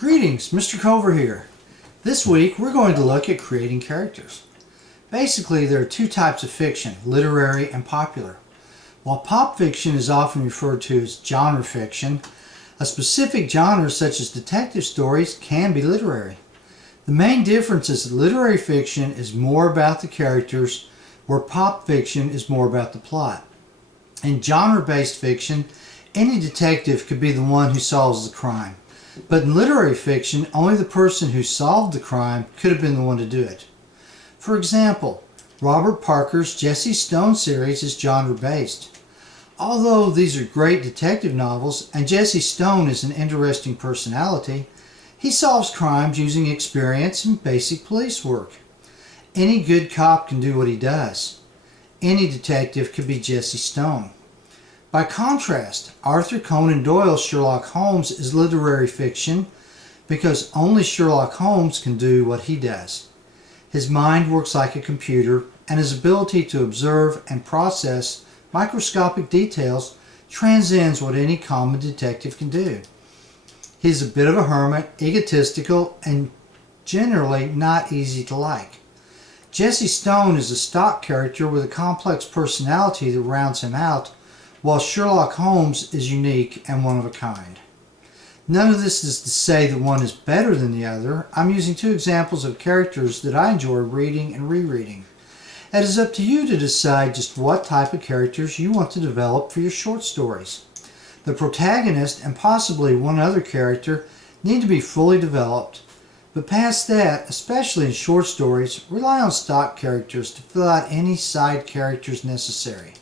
Greetings, Mr. Cover here. This week we're going to look at creating characters. Basically, there are two types of fiction, literary and popular. While pop fiction is often referred to as genre fiction, a specific genre such as detective stories can be literary. The main difference is that literary fiction is more about the characters, where pop fiction is more about the plot. In genre-based fiction, any detective could be the one who solves the crime. But in literary fiction, only the person who solved the crime could have been the one to do it. For example, Robert Parker's Jesse Stone series is genre-based. Although these are great detective novels, and Jesse Stone is an interesting personality, he solves crimes using experience and basic police work. Any good cop can do what he does. Any detective could be Jesse Stone. By contrast, Arthur Conan Doyle's Sherlock Holmes is literary fiction because only Sherlock Holmes can do what he does. His mind works like a computer, and his ability to observe and process microscopic details transcends what any common detective can do. He's a bit of a hermit, egotistical, and generally not easy to like. Jesse Stone is a stock character with a complex personality that rounds him out, while Sherlock Holmes is unique and one of a kind. None of this is to say that one is better than the other. I'm using two examples of characters that I enjoy reading and rereading. It is up to you to decide just what type of characters you want to develop for your short stories. The protagonist and possibly one other character need to be fully developed, but past that, especially in short stories, rely on stock characters to fill out any side characters necessary.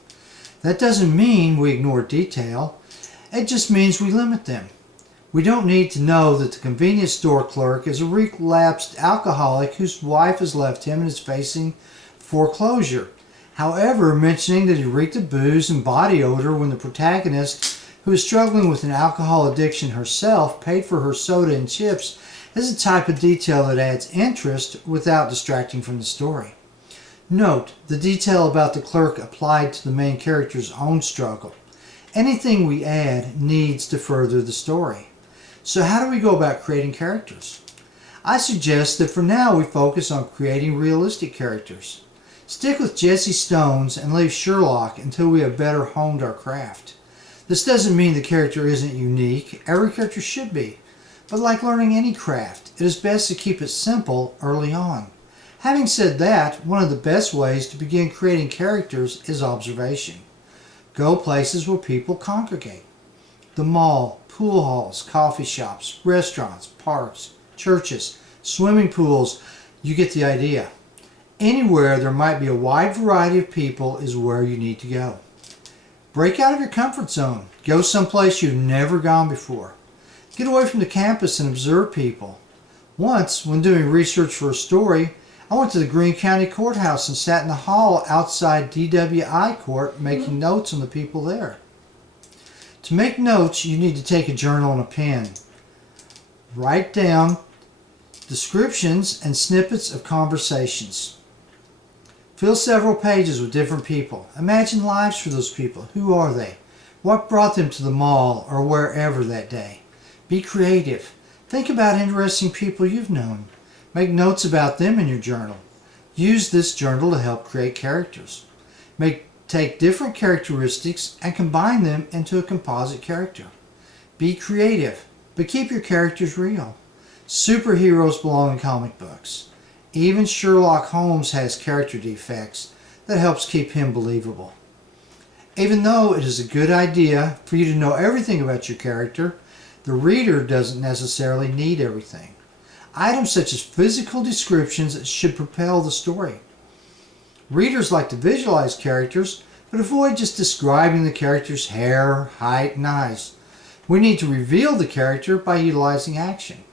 That doesn't mean we ignore detail, it just means we limit them. We don't need to know that the convenience store clerk is a relapsed alcoholic whose wife has left him and is facing foreclosure. However, mentioning that he reeked of booze and body odor when the protagonist, who is struggling with an alcohol addiction herself, paid for her soda and chips is a type of detail that adds interest without distracting from the story. Note, the detail about the clerk applied to the main character's own struggle. Anything we add needs to further the story. So how do we go about creating characters? I suggest that for now we focus on creating realistic characters. Stick with Jesse Stone's and leave Sherlock until we have better honed our craft. This doesn't mean the character isn't unique. Every character should be. But like learning any craft, it is best to keep it simple early on. Having said that, one of the best ways to begin creating characters is observation. Go places where people congregate. The mall, pool halls, coffee shops, restaurants, parks, churches, swimming pools, you get the idea. Anywhere there might be a wide variety of people is where you need to go. Break out of your comfort zone. Go someplace you've never gone before. Get away from the campus and observe people. Once, when doing research for a story, I went to the Greene County Courthouse and sat in the hall outside DWI Court making notes on the people there. To make notes, you need to take a journal and a pen. Write down descriptions and snippets of conversations. Fill several pages with different people. Imagine lives for those people. Who are they? What brought them to the mall or wherever that day? Be creative. Think about interesting people you've known. Make notes about them in your journal. Use this journal to help create characters. Take different characteristics and combine them into a composite character. Be creative, but keep your characters real. Superheroes belong in comic books. Even Sherlock Holmes has character defects that helps keep him believable. Even though it is a good idea for you to know everything about your character, the reader doesn't necessarily need everything. Items such as physical descriptions should propel the story. Readers like to visualize characters, but avoid just describing the character's hair, height, and eyes. We need to reveal the character by utilizing action.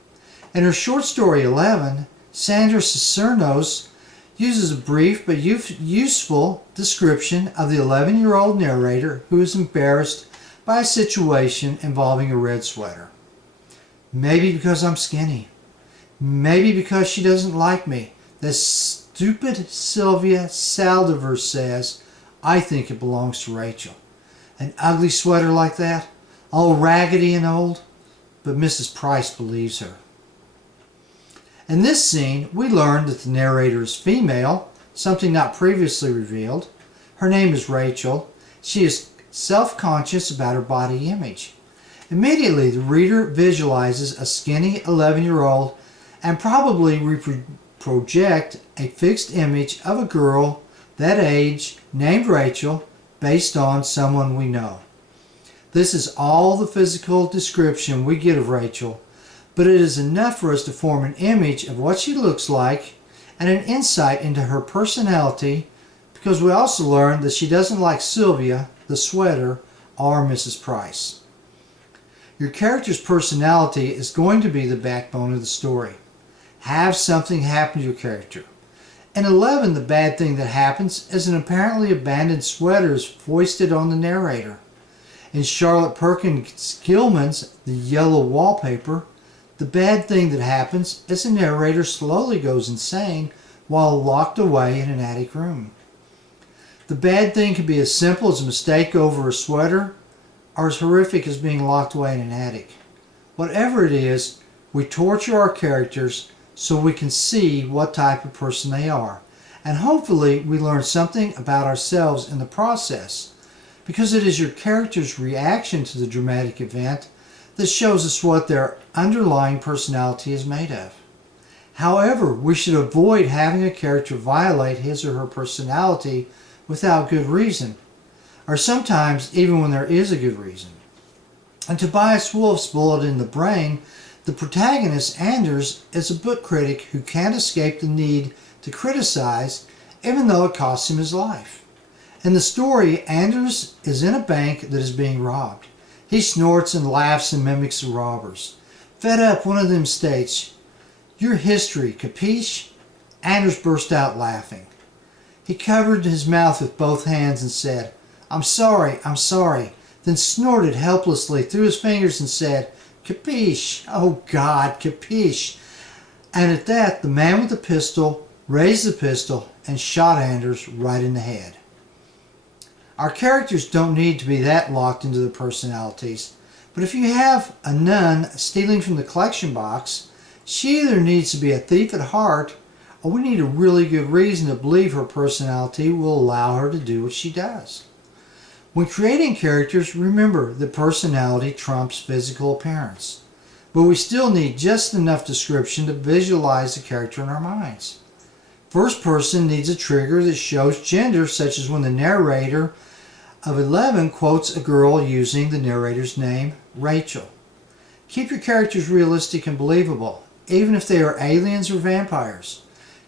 In her short story 11, Sandra Cicernos uses a brief but useful description of the 11-year-old narrator who is embarrassed by a situation involving a red sweater. Maybe because I'm skinny. Maybe because she doesn't like me. The stupid Sylvia Saldivar says, I think it belongs to Rachel. An ugly sweater like that, all raggedy and old, but Mrs. Price believes her. In this scene, we learn that the narrator is female, something not previously revealed. Her name is Rachel. She is self-conscious about her body image. Immediately, the reader visualizes a skinny 11-year-old and probably project a fixed image of a girl that age named Rachel based on someone we know. This is all the physical description we get of Rachel, but it is enough for us to form an image of what she looks like and an insight into her personality, because we also learn that she doesn't like Sylvia, the sweater, or Mrs. Price. Your character's personality is going to be the backbone of the story. Have something happen to your character. In 11, the bad thing that happens is an apparently abandoned sweater is foisted on the narrator. In Charlotte Perkins Gilman's The Yellow Wallpaper, the bad thing that happens is the narrator slowly goes insane while locked away in an attic room. The bad thing can be as simple as a mistake over a sweater, or as horrific as being locked away in an attic. Whatever it is, we torture our characters so we can see what type of person they are. And hopefully we learn something about ourselves in the process, because it is your character's reaction to the dramatic event that shows us what their underlying personality is made of. However, we should avoid having a character violate his or her personality without good reason, or sometimes even when there is a good reason. And Tobias Wolff's Bullet in the Brain, the protagonist, Anders, is a book critic who can't escape the need to criticize, even though it costs him his life. In the story, Anders is in a bank that is being robbed. He snorts and laughs and mimics the robbers. Fed up, one of them states, "Your history, capiche?" Anders burst out laughing. He covered his mouth with both hands and said, I'm sorry, then snorted helplessly through his fingers and said, "Capiche, oh God, capiche." And at that, the man with the pistol raised the pistol and shot Anders right in the head. Our characters don't need to be that locked into their personalities, but if you have a nun stealing from the collection box, she either needs to be a thief at heart, or we need a really good reason to believe her personality will allow her to do what she does. When creating characters, remember that personality trumps physical appearance, but we still need just enough description to visualize the character in our minds. First person needs a trigger that shows gender, such as when the narrator of 11 quotes a girl using the narrator's name, Rachel. Keep your characters realistic and believable, even if they are aliens or vampires.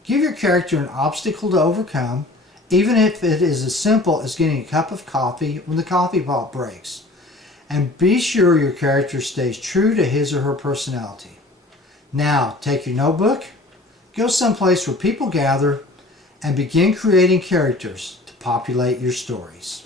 Give your character an obstacle to overcome, even if it is as simple as getting a cup of coffee when the coffee pot breaks. And be sure your character stays true to his or her personality. Now, take your notebook, go someplace where people gather, and begin creating characters to populate your stories.